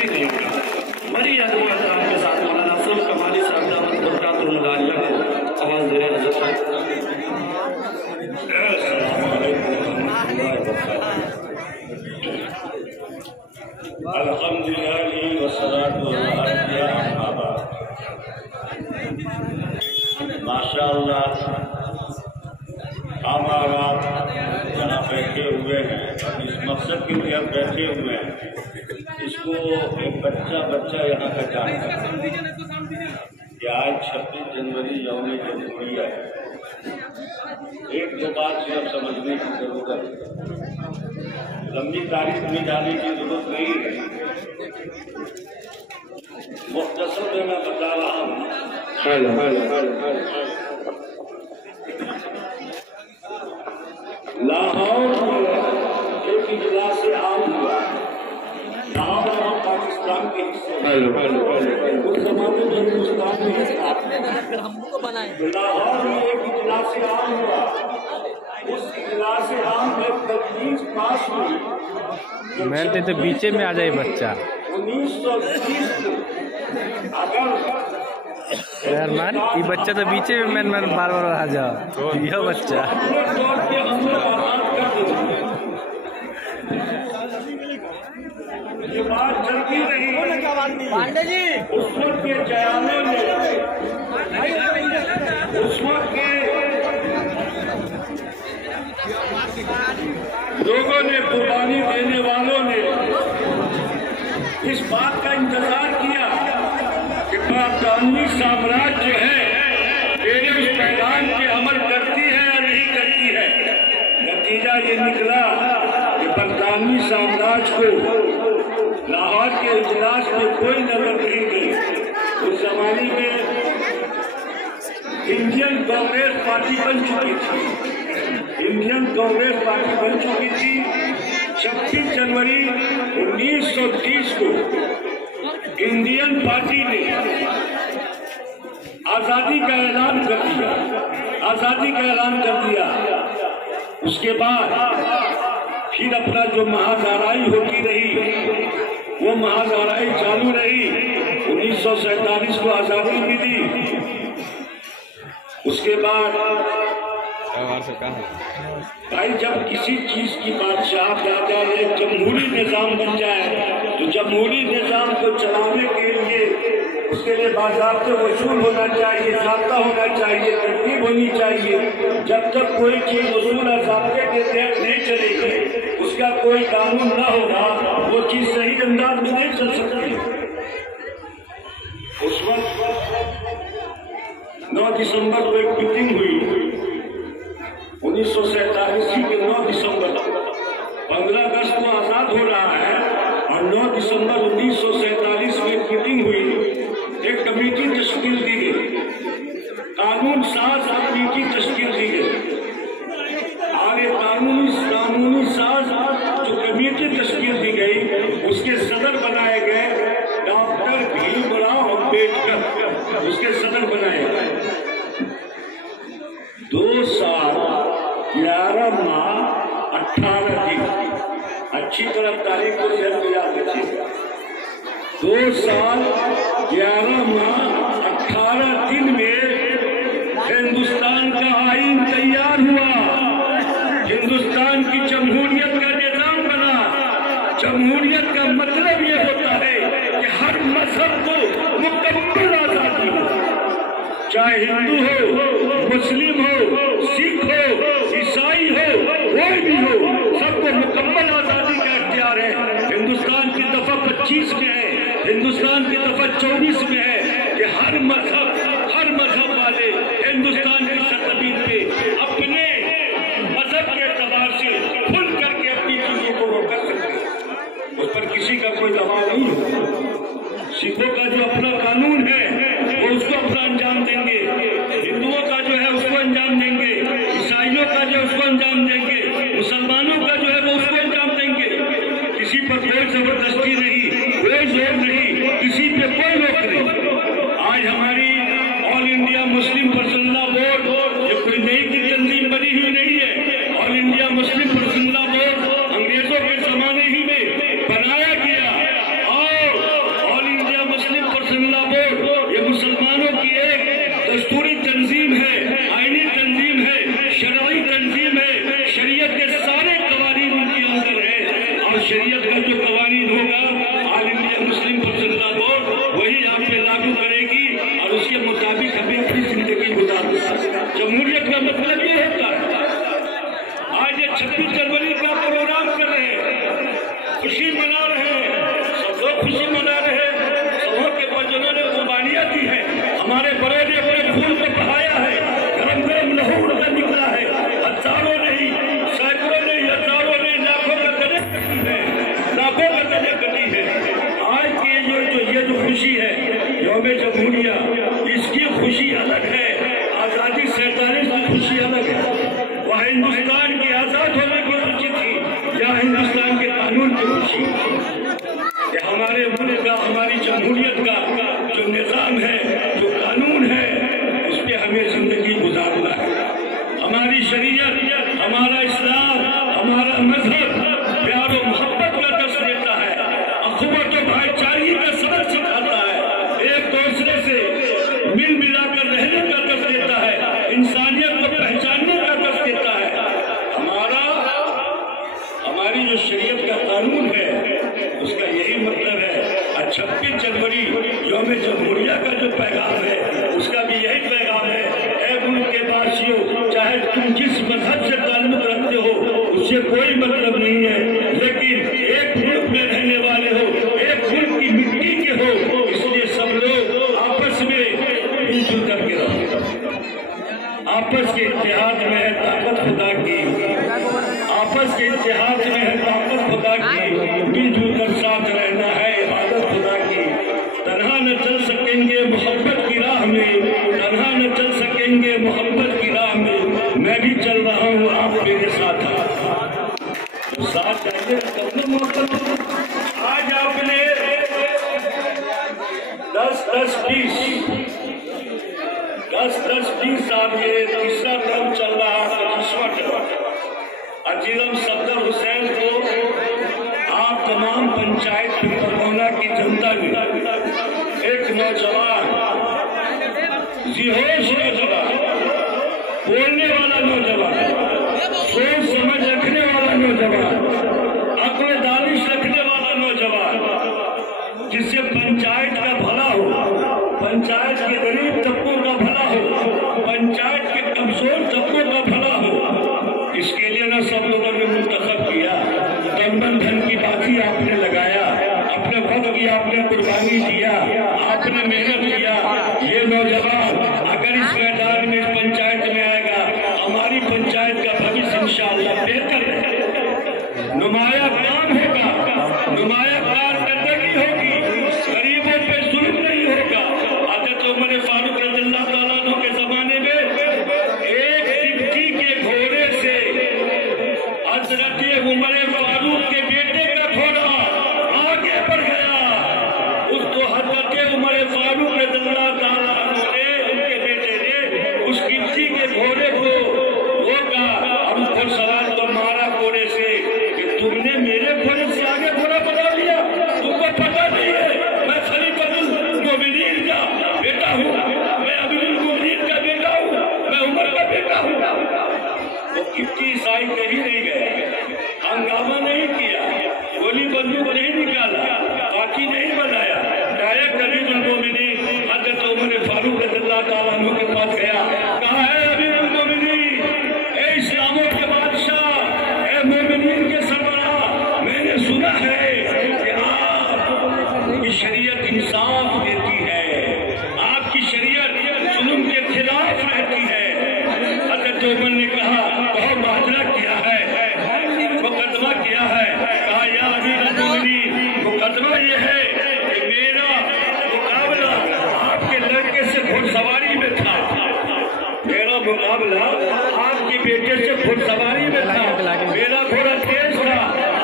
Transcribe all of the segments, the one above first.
भी नहीं होगा। बड़ी अदब के साथ मौलाना अफजल कमाली साहब दामद बरकातुहुल्लाह को आवाज दे रहे हैं। अल्हम्दुलिल्लाह वस्सलातु वस्सलामु माशाअल्लाह। हम आप जहाँ बैठे हुए हैं इस मकसद के लिए हम बैठे हुए हैं, इसको एक बच्चा यहाँ का जानता है कि आज 26 जनवरी यौम जमहूरिया है। एक दो बात से अब समझने की जरूरत है, लंबी तारीख में जाने की जरूरत नहीं है। मुख्तसर में मैं बता रहा हूँ। लाहौर एक इजलास से आम हुआ, लाहौर पाकिस्तान के हिस्से उस जमाने में हिंदुस्तान में लाहौर में एक इजलास से आम हुआ। उस इजलास से आम में तजवीज़ पास हुई। मैं तो बीचे में आ जाए बच्चा 1930 को अगर रहमान ये बच्चा तो बीचे में मैं बार बार आ जाओ यह बच्चा ये बात चलती रही पांडे जी। उस वक्त के जयाने में उस वक्त के लोगों ने, कुर्बानी देने वालों ने इस बात का इंतजार किया कि बरतानवी साम्राज्य है तेरे उस पैगाम पे अमल करती है या नहीं करती है। नतीजा ये निकला कि बरतानवी साम्राज्य को लाहौर के इजलास में कोई नजर नहीं गई। उस जमाने में इंडियन कांग्रेस पार्टी बन चुकी थी। इंडियन कांग्रेस पार्टी बन चुकी थी। 26 जनवरी 1930 को इंडियन पार्टी ने आजादी का ऐलान कर दिया। आजादी का ऐलान कर दिया। उसके बाद फिर अपना जो महाधाराई होती रही वो महाधाराई चालू रही। 1947 को आजादी मिली। उसके बाद भाई जब किसी चीज की बादशाह कहता है एक जमहूरी निजाम बन जाए तो जमहूरी निजाम को चलाने के लिए उसके लिए बाज़ाब्ते वसूल होना चाहिए, ज़ाब्ता होना चाहिए, तरतीब होनी चाहिए। जब तक कोई चीज वसूल और ज़ाब्ते के तहत नहीं चलेगी, उसका कोई कानून न होगा, वो चीज सही अंदाज में नहीं चल सकती। उस वक्त 9 दिसंबर को एक मीटिंग हुई। 1947 के 9 दिसंबर 15 अगस्त को आजाद हो रहा है और 9 दिसंबर 1947 में एक मीटिंग हुई। एक कमेटी तश्कील दी गई, कानून साज कमेटी तश्कील दी गई। आगे कानूनी साज जो कमेटी तश्कील दी गई उसके सदर बनाए गए डॉक्टर भीमराव अम्बेडकर। उसके सदर बनाए गए। 2 साल 11 माह 18 दिन। अच्छी तरह तारीख को ध्यान में याद रखिए। 2 साल 11 माह 18 दिन में हिंदुस्तान का आईन तैयार हुआ। हिंदुस्तान की जमहूरियत का निजाम बना। जमहूरियत का मतलब ये होता है कि हर मजहब को मुकम्मल आजादी हो, चाहे हिंदू हो, मुस्लिम हो, सिख हो, ईसाई हो, कोई भी हो, सबको मुकम्मल आजादी का इख्तियार है। हिंदुस्तान की दफा 25 में है, हिंदुस्तान की दफा 24 में है कि हर मजहब वाले हिंदुस्तान की सरजमीन पे अपने मजहब के एतबार से खुल करके अपनी चीजों को वो कर सकते हैं। उस पर किसी का कोई दबाव नहीं है। सिखों का जो अपना कानून है वो उसको अपना अंजाम देंगे, हिंदुओं का जो है उसको अंजाम देंगे, ईसाइयों का जो है उसको अंजाम देंगे, मुसलमानों का जो है वो उसको अंजाम देंगे। किसी पर कोई जबरदस्ती नहीं, कोई जोर नहीं, किसी पे कोई रोक नहीं। आज हमारी all India Muslim personal board ये कोई नई की तंजीम बनी हुई नहीं है। All India Muslim personal board अंग्रेजों के जमाने ही में बनाया गया और दस्तूरी तंजीम है, आईनी तंजीम है, शरई तंजीम है, शरीयत के सारे कवानीन उनके अंदर है और शरीयत का जो कवानीन होगा आलिमिया मुस्लिम पर्सनल बोर्ड वही आप पे लागू करेगी और उसके मुताबिक हमें अपनी जिंदगी गुजारना। जमहूरियत का मतलब ये होता है। आज ये 26 जनवरी का प्रोग्राम कर रहे हैं, खुशी मना रहे हैं, सब लोग खुशी मना रहे हैं, सबों के बजनों ने कुर्बानियां दी है, हमारे बड़े ने अपने खून को बहाया है, गरम गरम लहू उनका निकला है, हजारों नहीं, सैकड़ों नहीं, हजारों नहीं, लाखों का गले कटी है, लाखों का गले कटी है। आज की ये जो खुशी है यौम जमहूरिया, इसकी खुशी अलग है, आजादी 47 की खुशी अलग है। वह हिंदुस्तान की आजाद होने की खुशी थी या हिंदुस्तान के कानून की खुशी। हमारे मुल्क का, हमारी जमहूरियत का जो निजाम है, जो कानून है, उस पर हमें जिंदगी गुजारना है। हमारी शरीयत, हमारा इस्लाम, हमारा मजहब प्यार और मोहब्बत का दर्श देता है, अखुवत और भाईचारे का सबक सिखाता है, एक दूसरे से मिल मिलाकर रहने का दर्श देता है, इंसानियत को पहचानने का दर्श देता है। हमारी जो शरीयत का कानून है उसका यही मतलब है। 26 जनवरी यौम जमहूरिया का जो पैगाम है उसका भी यही पैगाम है। ऐ मुल्क के वासियों, चाहे तुम जिस मजहब से ताल्लुक रखते हो उससे कोई मतलब नहीं है, लेकिन एक मुल्क में रहने वाले हो, एक मुल्क की मिट्टी के हो, इसलिए सब लोग आपस में मिलजुल करके रहो। आपस के इत्तेहाद में है ताकत खुदा की, आपस के इत्तेहाद में है ताकत खुदा की, मिलजुल कर साथ रहना है इबादत खुदा की। तन्हा न चल सकेंगे मोहब्बत की राह में, तन्हा न चल सकेंगे मोहब्बत की राह में, मैं भी चल रहा हूँ, आप मेरे साथ जाइए। आज आपने 10-10-20 साल ये तीसरा टर्म चल रहा है, 25वां टर्म। अजीम सफदर हुसैन को आप तमाम पंचायत परगोना की जनता ने एक नौजवान, जिहोश नौजवान, बोलने वाला नौजवान, सोच समझ रखने वाला नौजवान, अक्ल दानिश रखने वाला नौजवान, जिससे पंचायत का भला हो, पंचायत के गरीब तबकों का भला हो, पंचायत के कमजोर तबकों का भला हो, इसके लिए न सब लोगों ने मुंतखब किया, तन धन की बाकी आपने लगाया, अपने वक्त की आपने कुर्बानी दिया, आपने मेहनत किया। ये नौजवान अगर इस मैदान में, इस पंचायत में आएगा, हमारी पंचायत का भविष्य इंशाअल्लाह बेहतर है, नुमाया काम होगा, नुमाया कारकर्दगी होगी, गरीबों पे जुल्म नहीं होगा। हज़रत उमर फारूक रज़ियल्लाहु ताला अन्हु के जमाने में एक टिक्की के घोड़े से हज़रत उमर फारूक के बेटे का घोड़ा आगे बढ़ गया। उसको हज़रत उमर फारूक रज़ियल्लाहु ताला अन्हु ने, उनके बेटे ने उस टिक्की के घोड़े को रोका और उसको सवाल तो मारा घोड़े से कि तुमने मेरे घोड़े से आगे घोड़ा बढ़ा लिया, तुमको पता नहीं है मैं खलीफतुल मोमिनीन का बेटा हूँ, मैं अमीरुल मोमिनीन का बेटा हूँ, मैं उमर का बेटा हूँ। वो किप्ती ईसाई कहीं नहीं गए, हंगामा नहीं किया, गोली बंदूक नहीं निकाला, बाकी नहीं बनाया, डायरेक्ट अमीरुल मोमिनीन हज़रत उमर फारूक रज़ियल्लाहु ताला अन्हु के पास गया, कहा है अमीरुल मोमिनीन, ए इस्लामों के बादशाह, ए मोमिनीन के सरबराह, मैंने सुना है कि आपकी शरीयत इंसाफ देती है, आपकी शरीयत जुल्म के खिलाफ रहती है। हज़रत उमर ने कहा, बहुत माजरा किया है, मुकदमा किया है। कहा या अमीरुल मोमिनीन, मुकदमा ये है कि मेरा मुकाबला आपके लड़के से घुड़सवारी में था, मेरा मुकाबला आपके बेटे से घुड़सवारी में था, मेरा घोड़ा तेज था,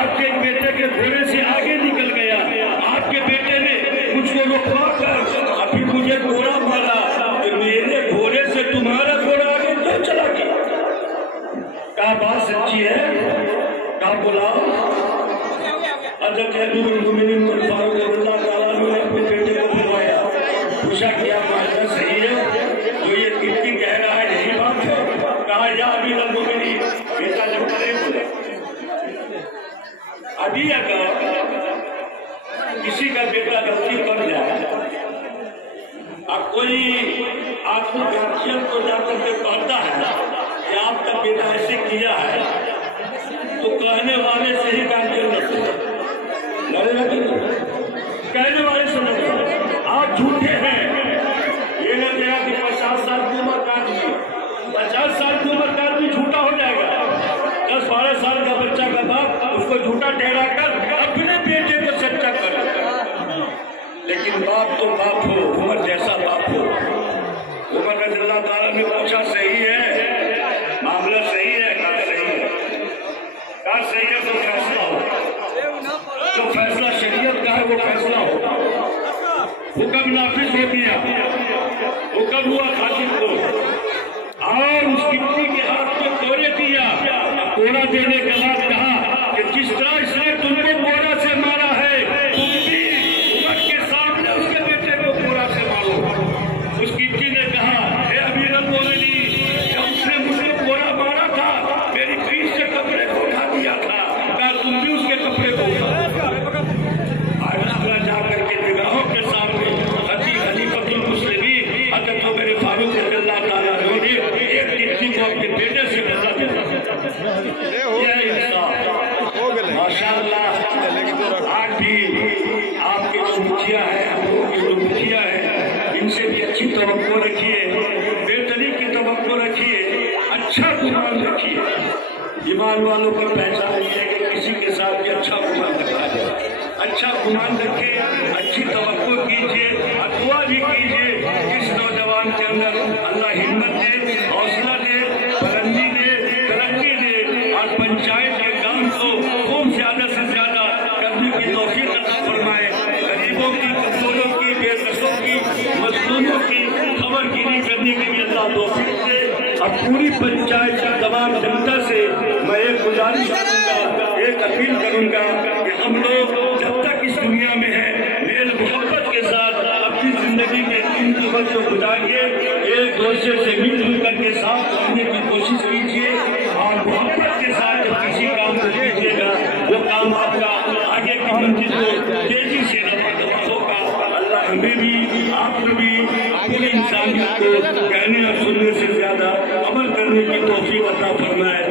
आपके बेटे के घोड़े से आगे निकल गया, आपके बेटे ने मुझको रुकवा कर अभी मुझे घोड़ा मारा, तो मेरे घोड़े से तुम्हारा घोड़ा आगे क्यों चला गया? क्या बात सच्ची है? क्या बुलाओ? हज़रत अमीरुल मोमिनीन उमर फारूक रज़ियल्लाहु ताला अन्हु ने अपने बेटे को बुलवाया, पूछा क्या मामला सही है? जो का बेटा गलती कर जाए, अब कोई आपको गार्जियन को जाकर के कहता है कि आपका बेटा ऐसे किया है, तो कहने वाले से ही गार्जियन लड़ेगा, कहने वाले से लड़ेगा। आप झूठे हैं, ये न कहा कि 50 साल की उम्र का आदमी 50 साल की उम्र का आदमी झूठा हो जाएगा। 10-12 साल का बच्चा का बाप उसको झूठा ठहरा कर अपने बेटे को सच्चा कर, लेकिन बाप तो बाप हो, उमर जैसा बाप हो। उमर रज़ियल्लाहु ताला ने पूछा सही है, मामला सही है, कहा सही है, कहा सही है तो फैसला हो, जो फैसला शरीयत का है वो फैसला हो। हुक्म नाफिज हो गया, हुक्म हुआ खातिब को, और उस गिट्टी के हाथ में कोड़े दिया। कोड़ा देने के बाद कहा कि जिस तरह इसने तुमको कोड़ा से मारा है, तुम भी उमर के सामने उसके बेटे को कोड़ा से मारो। उस गिट्टी ने कहा, हे अमीरुल मोमिनीन, जब उसने मुझे कोड़ा मारा था, मेरी पीठ से कपड़े को उठा दिया था, कहा तुम भी उसके कपड़े को जाकर के निगाहों के सामने खलीफतुल मुस्लिमीन हज़रत उमर फारूक रज़ियल्लाहु ताला अन्हु ने एक गिट्टी को अपने बेटे से बदला दिया। माशाअल्लाह, आज भी आपके जो मुखिया है, हम लोगों के जो मुखिया है, इनसे भी अच्छी तवक्को रखिए, बेहतरी की तवक्को रखिए, अच्छा गुमान रखिए। ईमान वालों को पहचान है कि किसी के साथ भी अच्छा गुमान रखा जाए, अच्छा गुमान रखिए, अच्छी तवक्को कीजिए, दुआ भी कीजिए। इस नौजवान के अंदर अल्लाह हिम्मत दे, हौसला दे, बुलंदी दे, तरक्की दे, और पंचायत के काम को खूब ज्यादा से ज्यादा करने की तौफीक अता फरमाए। गरीबों की, कमजोरों की, बेकसों की, मजलूमों की खबरगिरी करने की भी अल्लाह तौफीक दे। अब पूरी पंचायत की तमाम जनता से मैं एक गुजारिश करूंगा, एक अपील करूंगा कि हम लोग जब तक इस दुनिया में है, मेल मोहब्बत के साथ अपनी जिंदगी में इन वक्त को गुजारिए, एक दूसरे से मिलजुल करके साथ रहने की कोशिश कीजिए, और मोहब्बत के साथ जब किसी काम को कीजिएगा, वो काम आपका आगे की मंजिल को तेजी से होगा। अल्लाह हमें भी, आपको भी, पूरी इंसानियत को कहने और सुनने से ज्यादा अमल करने की तौफीक अता फरमाए।